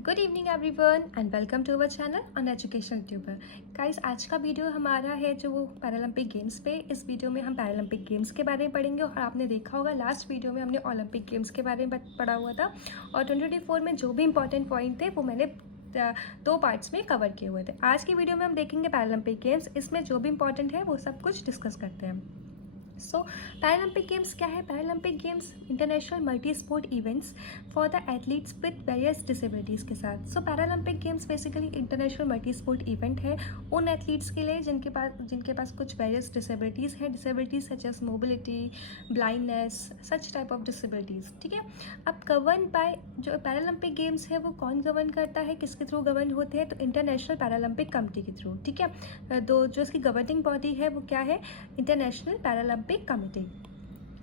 Good evening everyone and welcome to our channel on educational tuber. Guys, आज का video हमारा है जो वो पैरालंपिक गेम्स पे। इस वीडियो में हम पैरालंपिक गेम्स के बारे में पढ़ेंगे और आपने देखा होगा लास्ट वीडियो में हमने ओलंपिक गेम्स के बारे में पढ़ा हुआ था और 2024 में जो भी इंपॉर्टेंट पॉइंट थे वो मैंने दो पार्ट्स में कवर किए हुए थे। आज की वीडियो में हम देखेंगे पैरालंपिक गेम्स, इसमें जो भी इंपॉर्टेंट है वो सब कुछ डिस्कस करते हैं। सो पैरालंपिक गेम्स क्या है? Paralympic games international multi sport events for the athletes with various disabilities के साथ। So Paralympic games basically international multi sport event है उन एथलीट्स के लिए जिनके पास कुछ वेरियस डिसेबिलिटीज़ है, disabilities such as mobility, blindness, such type of disabilities. ठीक है, अब गवर्न बाय जो पैरालंपिक गेम्स है वो कौन गवर्न करता है, किसके थ्रू गवर्न होते हैं? तो इंटरनेशनल पैरालंपिक कमेटी के थ्रू। ठीक है, जो इसकी गवर्निंग बॉडी है वो क्या है? International Paralympic committee.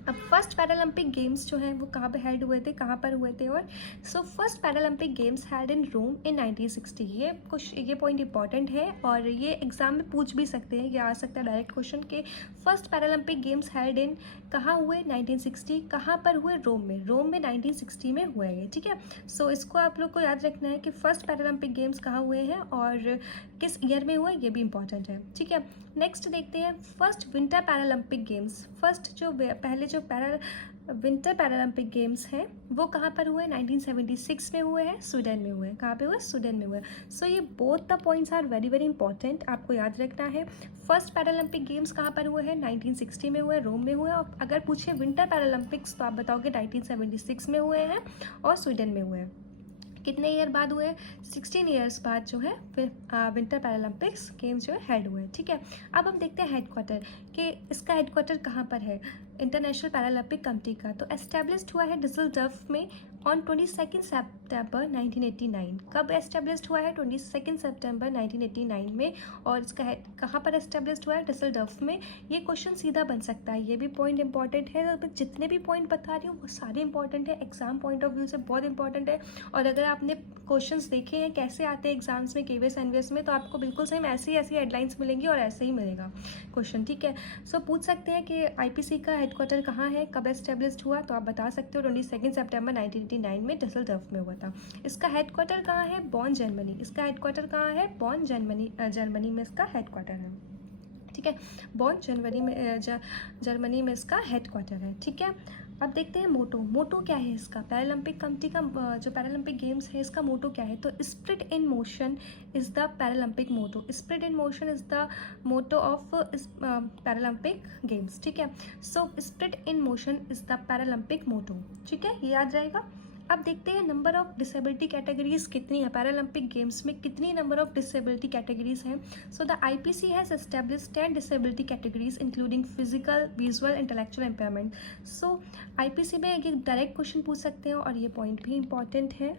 अब फर्स्ट पैरालंपिक गेम्स जो हैं वो कहाँ पे हेल्ड हुए थे, कहाँ पर हुए थे? और so first Paralympic games held in Rome in 1960। ये पॉइंट इंपॉर्टेंट है और ये एग्जाम में पूछ भी सकते हैं, ये आ सकता है डायरेक्ट क्वेश्चन के फर्स्ट पैरालंपिक गेम्स हेल्ड इन कहाँ हुए? 1960। कहाँ पर हुए? रोम में। रोम में 1960 में हुए ये। ठीक है, सो इसको आप लोग को याद रखना है कि फर्स्ट पैरालंपिक गेम्स कहाँ हुए हैं और किस ईयर में हुए, ये भी इंपॉर्टेंट है। ठीक है, नेक्स्ट देखते हैं first winter Paralympic games. First जो पहले जो विंटर पैरालंपिक गेम्स हैं वो कहाँ पर हुए? 1976 में हुए हैं, स्वीडन में हुए हैं। कहाँ पे हुए? स्वीडन में हुए। सो ये both the points are very very important, आपको याद रखना है। फर्स्ट पैरालंपिक गेम्स कहाँ पर हुए हैं? 1960 में हुए, रोम में हुए। और अगर पूछे विंटर पैरालंपिक्स तो आप बताओगे 1976 में हुए हैं और स्वीडन में हुए हैं। कितने ईयर बाद हुए? 16 ईयर्स बाद जो है विंटर पैरालंपिक्स गेम्स जो है हेल्ड हुए। ठीक है, अब हम देखते हैं हेडक्वार्टर कि इसका हेडक्वार्टर कहाँ पर है इंटरनेशनल पैरालंपिक कमेटी का। तो एस्टेब्लिश्ड हुआ है डिसल्डॉर्फ में ऑन 22 सितंबर 1989। कब एस्टेब्लिश्ड हुआ है? 22 सितंबर 1989 में। और इसका कहाँ पर एस्टेब्लिश्ड हुआ है? डिसल्डॉर्फ में। ये क्वेश्चन सीधा बन सकता है, ये भी पॉइंट इंपॉर्टेंट है। तो जितने भी पॉइंट बता रही हूँ वो सारे इंपॉर्टेंट है, एग्जाम पॉइंट ऑफ व्यू से बहुत इंपॉर्टेंट है। और अगर आपने क्वेश्चंस देखे हैं कैसे आते हैं एग्जाम्स में केवीएस एनवीएस में, तो आपको बिल्कुल सेम ऐसी हेडलाइंस मिलेंगी और ऐसे ही मिलेगा क्वेश्चन। ठीक है, सो पूछ सकते हैं कि आईपीसी का हेडक्वार्टर कहाँ है, कब एस्टेब्लिश्ड हुआ, तो आप बता सकते हो 22 सितंबर 1989 में डिसल्डॉर्फ में हुआ था। इसका हेडक्वार्टर कहाँ है? बॉन, जर्मनी। इसका हेडक्वार्टर कहाँ है? बॉन, जर्मनी में इसका हेडक्वार्टर है। ठीक है, बॉन जर्मनी में इसका हेडक्वार्टर है। ठीक है, अब देखते हैं मोटो क्या है इसका? पैरालंपिक कमेटी का जो पैरालंपिक गेम्स है इसका मोटो क्या है? तो spirit in motion is the Paralympic motto. Spirit in motion is the motto of Paralympic games. ठीक है, so spirit in motion is the Paralympic motto. ठीक है, ये याद रहेगा। अब देखते हैं नंबर ऑफ डिसेबिलिटी कैटेगरीज कितनी है पैरालंपिक गेम्स में, कितनी नंबर ऑफ डिसेबिलिटी कैटेगरीज हैं। So the IPC has established 10 disability categories including physical, visual, intellectual impairment. So IPC में ये डायरेक्ट क्वेश्चन पूछ सकते हैं और ये पॉइंट भी इंपॉर्टेंट है।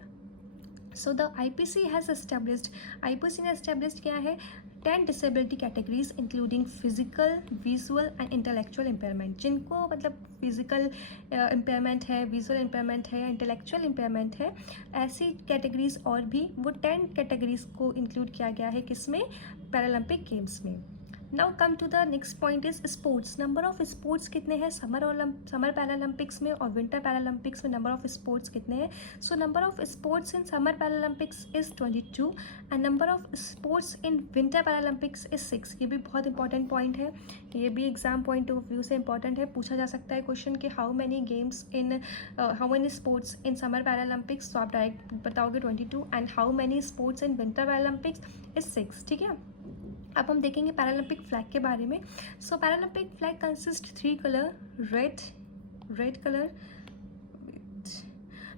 So the IPC has established, IPC ने एस्टेब्लिश्ड किया है 10 disability categories including physical, visual and intellectual impairment. जिनको मतलब फिजिकल इम्पेयरमेंट है, विजुअल इम्पेयरमेंट है या इंटेलेक्चुअल इम्पेयरमेंट है, ऐसी कैटेगरीज और भी वो 10 कैटेगरीज को इंक्लूड किया गया है किसमें? पैरालंपिक गेम्स में। Now come to the next point is sports. Number of sports कितने हैं समर पैरालंपिक्स में और विंटर पैरालंपिक्स में? नंबर ऑफ स्पोर्ट्स कितने हैं? So number of sports in summer Paralympics is 22 and number of sports in winter Paralympics is 6। ये भी बहुत इंपॉर्टेंट पॉइंट है, ये भी एग्जाम पॉइंट ऑफ व्यू से इंपॉर्टेंट है। पूछा जा सकता है क्वेश्चन कि how many sports in summer Paralympics, तो आप डायरेक्ट बताओगे 22 and how many sports in winter Paralympics is 6। ठीक है, अब हम देखेंगे पैरालंपिक फ्लैग के बारे में। So Paralympic flag consist 3 colour, red colour.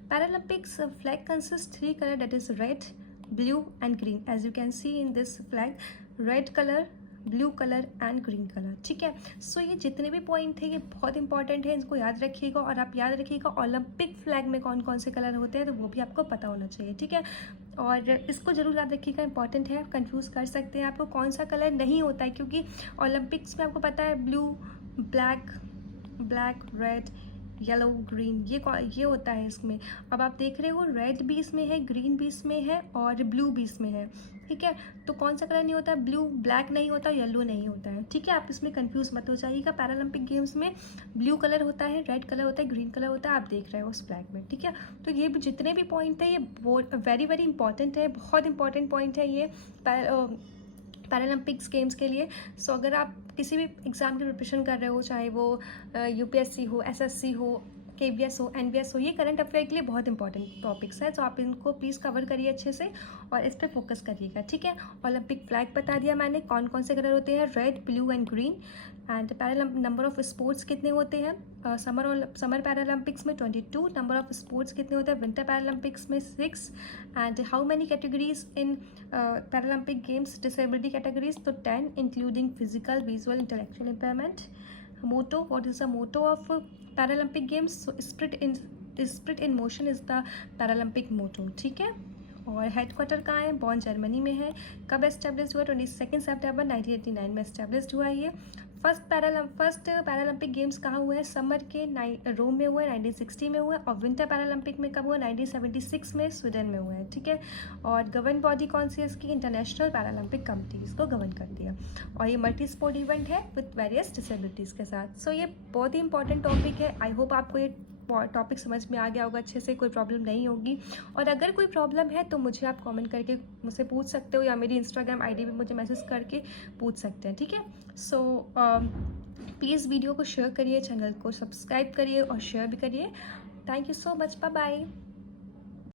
Paralympics flag consist 3 colour, that is red, blue and green. As you can see in this flag, red color, blue colour and green colour. ठीक है, सो ये जितने भी point थे ये बहुत important है, इनको याद रखिएगा। और आप याद रखिएगा ओलंपिक फ्लैग में कौन कौन से कलर होते हैं तो वो भी आपको पता होना चाहिए। ठीक है, और इसको जरूर याद रखिएगा, इंपॉर्टेंट है। कंफ्यूज कर सकते हैं आपको कौन सा कलर नहीं होता है, क्योंकि ओलंपिक्स में आपको पता है blue, black, red yellow green ये होता है इसमें। अब आप देख रहे हो रेड भी इसमें है, ग्रीन भी इसमें है और ब्लू भी इसमें है, ठीक है। तो कौन सा कलर नहीं होता है? ब्लू, ब्लैक नहीं होता, येलो नहीं होता है, ठीक है। आप इसमें कंफ्यूज मत हो जाइएगा। पैरालंपिक गेम्स में ब्लू कलर होता है, रेड कलर होता है, ग्रीन कलर होता है, आप देख रहे हो उस फ्लैग में, ठीक है। तो ये जितने भी पॉइंट है ये वेरी वेरी इंपॉर्टेंट है, बहुत इंपॉर्टेंट पॉइंट है ये पैरालंपिक्स गेम्स के लिए। सो अगर आप किसी भी एग्ज़ाम की प्रिपरेशन कर रहे हो, चाहे वो यूपीएससी हो, एसएससी हो, केवीएस हो, एनवीएस हो, ये करंट अफेयर के लिए बहुत इंपॉर्टेंट टॉपिक्स हैं। तो आप इनको प्लीज़ कवर करिए अच्छे से और इस पर फोकस करिएगा, ठीक है। ओलंपिक फ्लैग बता दिया मैंने, कौन कौन से कलर होते हैं, red, blue and green. And number of sports कितने होते हैं समर पैरालंपिक्स में 22, नंबर ऑफ स्पोर्ट्स कितने होते हैं विंटर पैरालंपिक्स में 6। And how many categories in Paralympic games, disability categories तो 10 including physical, visual, intellectual impairment. Motto, what is the motto of Paralympic Games? So spirit in motion is the Paralympic motto, ठीक है। और headquarter कहाँ है? बॉन Germany में है। कब establish हुआ? 22 सितंबर 1989 में एस्टेब्लिश हुआ ये। फर्स्ट पैरालंपिक गेम्स कहाँ हुए हैं? समर के रोम में हुआ है 1960 में हुआ है। और विंटर पैरालंपिक में कब हुआ? 1976 में स्वीडन में हुआ है, ठीक है। और गवर्न बॉडी कौन सी है इसकी? इंटरनेशनल पैरालंपिक कमिटी इसको गवर्न करती है। और ये मल्टी स्पोर्ट इवेंट है विथ वेरियस डिसेबिलिटीज़ के साथ। सो ये बहुत ही इंपॉर्टेंट टॉपिक है। आई होप आपको ये टॉपिक समझ में आ गया होगा अच्छे से, कोई प्रॉब्लम नहीं होगी। और अगर कोई प्रॉब्लम है तो मुझे आप कमेंट करके मुझसे पूछ सकते हो, या मेरी इंस्टाग्राम आईडी पे मुझे मैसेज करके पूछ सकते हैं, ठीक है। सो प्लीज़ वीडियो को शेयर करिए, चैनल को सब्सक्राइब करिए और शेयर भी करिए। Thank you so much, bye bye.